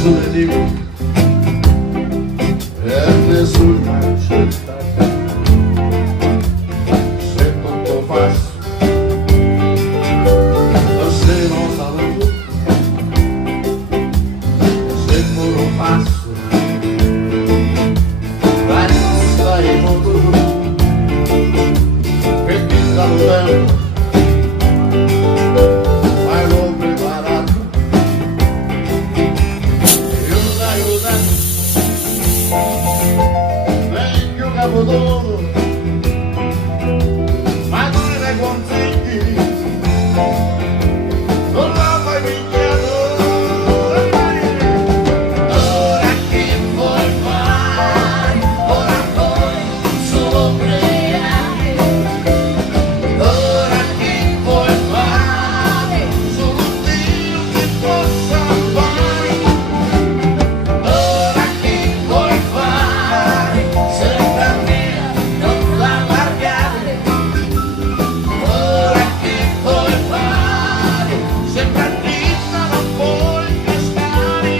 sulle TV e nessuno accetta se tutto falso, se non saluto, se puro passo, stai molto che ti dà tempo. Capodono, ma tu ne consigli, non l'ho mai picchiato. Ora che vuoi fare, ora puoi solo creare. Ora che vuoi fare, solo Dio che possa fare. Ora che vuoi fare, sembra non la largare. Ora che vuoi fare, sembra dritta, non puoi cascare.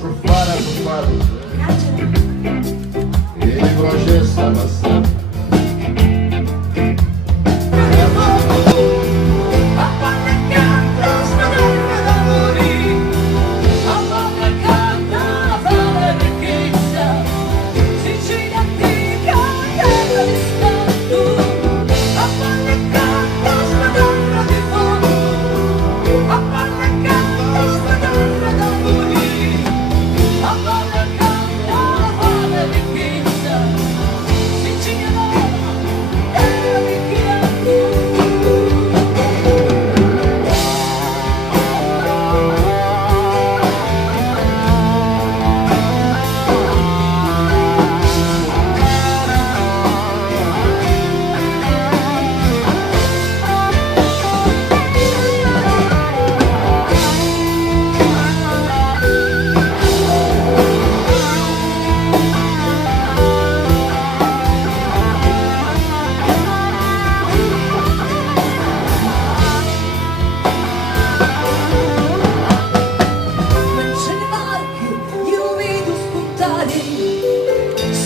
Truffare, e il processo è passato.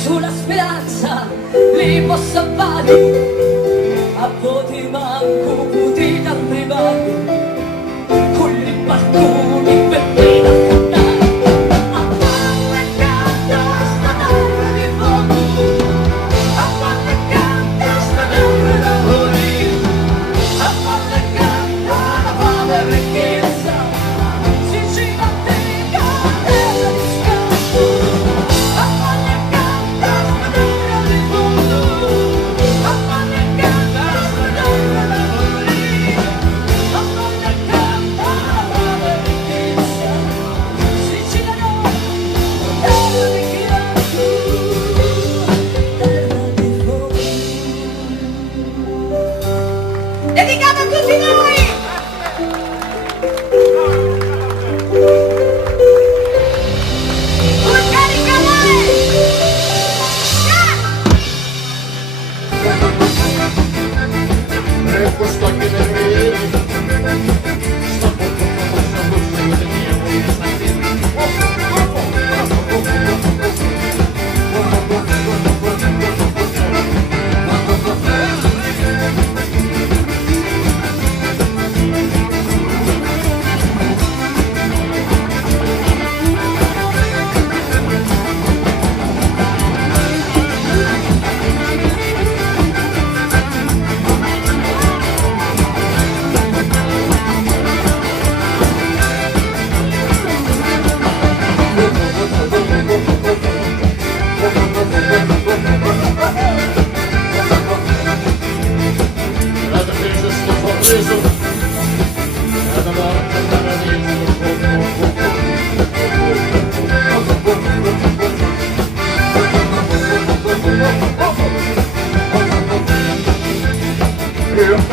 Sulla speranza li possa fare, a voti manco puti arrivare, con i balconi per me affondare. A quando canta sta terra di fondo, a quando canta sta terra d'amore, a quando canta la fame ricchezza, Sicilia antica, terra di scambio. A quando canta sta terra di fondo, a quando che